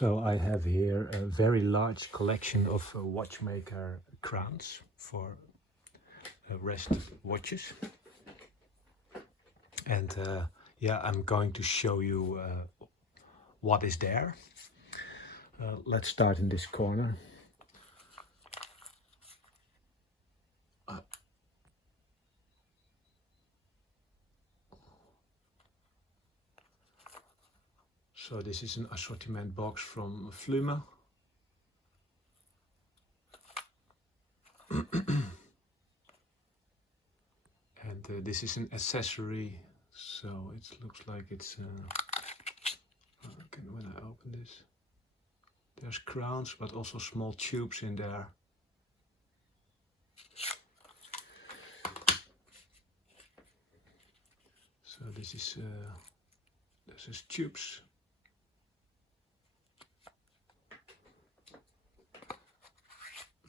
So I have here a very large collection of Watchmaker crowns for wrist watches. And yeah, I'm going to show you what is there. Let's start in this corner. So this is an assortment box from Flume. And this is an accessory, so it looks like it's when I open this, there's crowns but also small tubes in there. So this is tubes.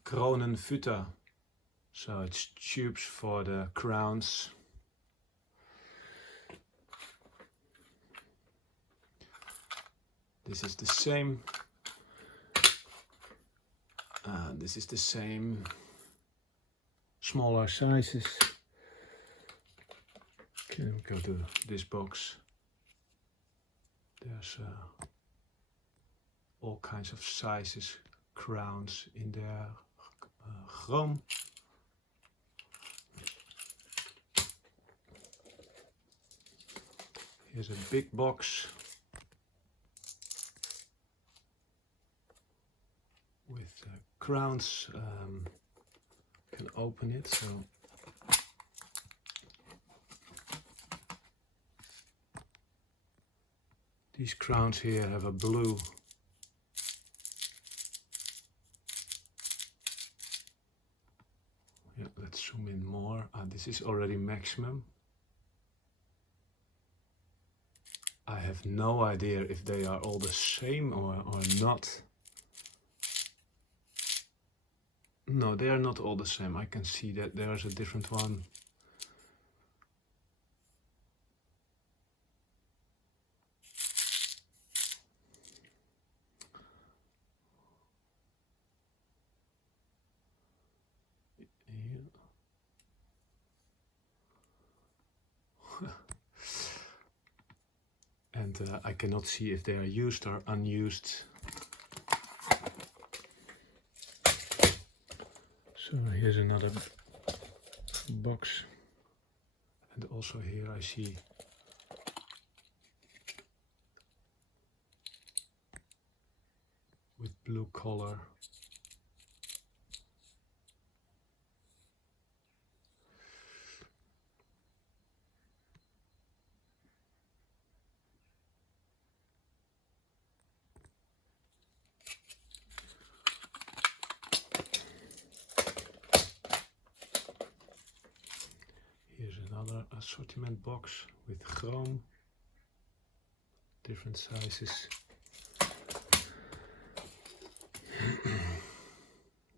Kronenfutter, so it's tubes for the crowns. This is the same. This is the same, smaller sizes. Okay, go to this box. There's all kinds of sizes, crowns in there. Chrome. Here's a big box with crowns. Can open it, so these crowns here have a blue let's zoom in more. This is already maximum. I have no idea if they are all the same or not. No, they are not all the same. I can see that there's a different one. And I cannot see if they are used or unused. So here's another box, and also here I see with blue color. Here's another assortment box with chrome, different sizes.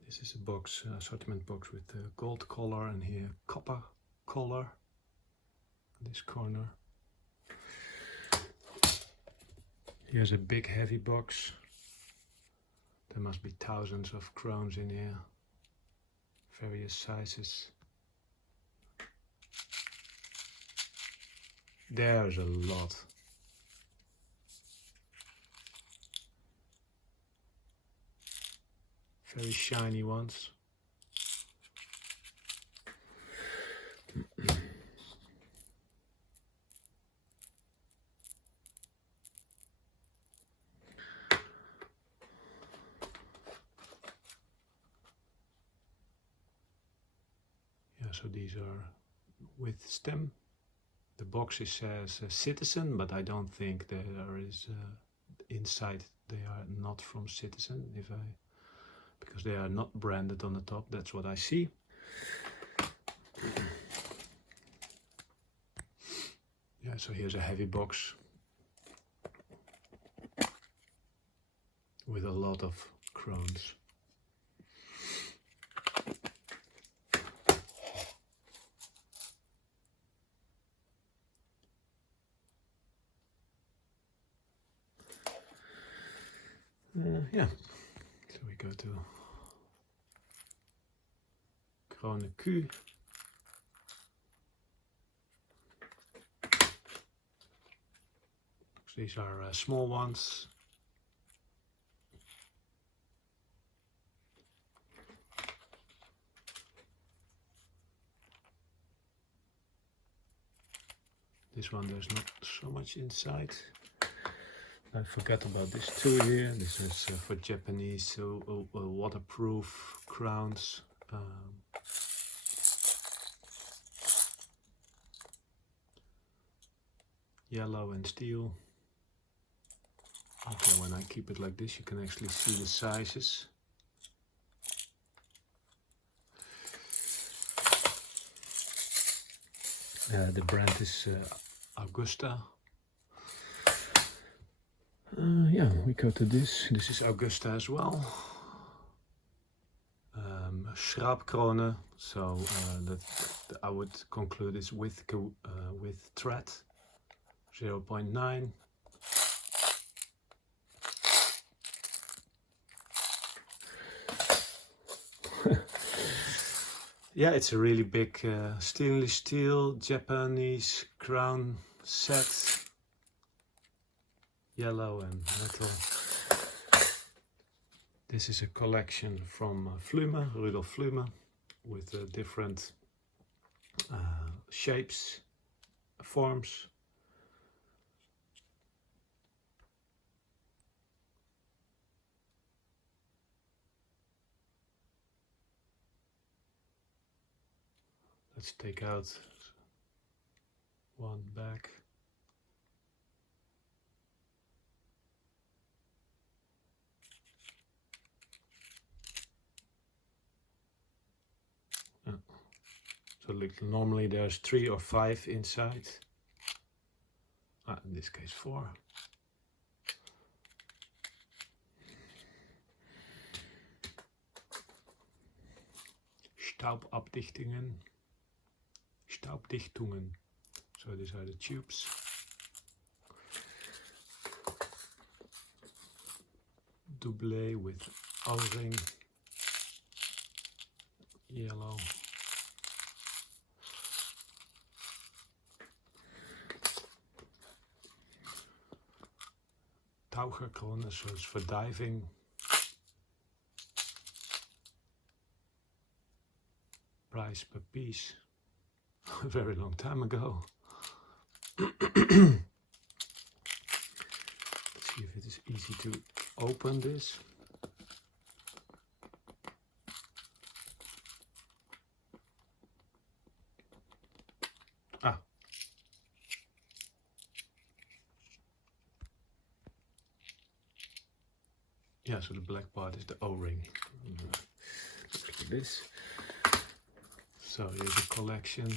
This is a box, assortment box with gold color, and here copper color in this corner. Here's a big heavy box. There must be thousands of crowns in here, various sizes. There's a lot. Very shiny ones. Yeah, so these are with stem. The box says Citizen, but I don't think there is inside. They are not from Citizen, because they are not branded on the top. That's what I see. Yeah, so here's a heavy box with a lot of crowns. Yeah, so we go to Krone Q. These are small ones. This one there's not so much inside. I forgot about this too here. This is for Japanese waterproof crowns. Yellow and steel. Okay, when I keep it like this you can actually see the sizes. The brand is Augusta. Yeah, we go to this. This is Augusta as well. Schraubkrone, so that I would conclude is with thread. 0.9. Yeah, it's a really big stainless steel Japanese crown set. Yellow and metal. This is a collection from Flume, Rudolf Flume, with different shapes, forms. Let's take out one back. So normally there's 3 or 5 inside. In this case 4. Staubabdichtungen. Staubdichtungen. So these are the tubes. Double with O-ring. Yellow. Taucherkrone, so it's for diving. Price per piece. A very long time ago. Let's see if it is easy to open this. Yeah, so the black part is the O-ring. Looks like this. So here's a collection.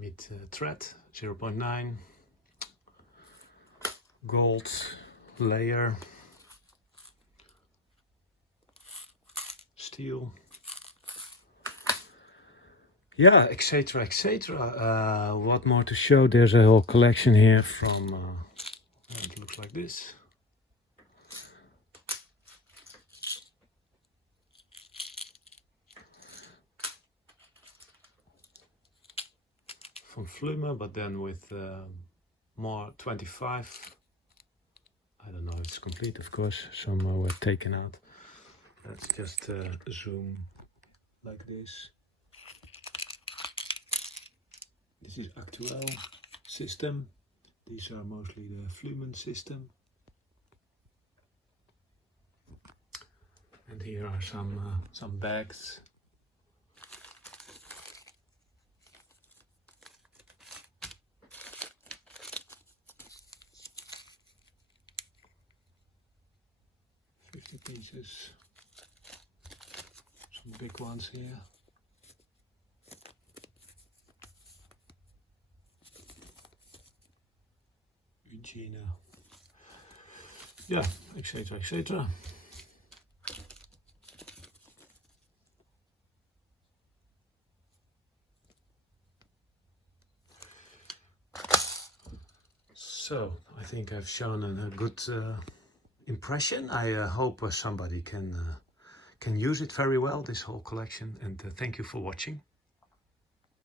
Mid thread, 0.9. Gold layer. Steel. Yeah, etc, etc. What more to show? There's a whole collection here from, it looks like this. From Flume, but then with more 25. I don't know, it's complete of course, some were taken out. Let's just zoom like this. This is Actual system. These are mostly the Flumen system. And here are some bags. Pieces, some big ones here. Eugenia. Yeah, etc, etc. So I think I've shown a good impression. I hope somebody can use it very well, this whole collection, and thank you for watching.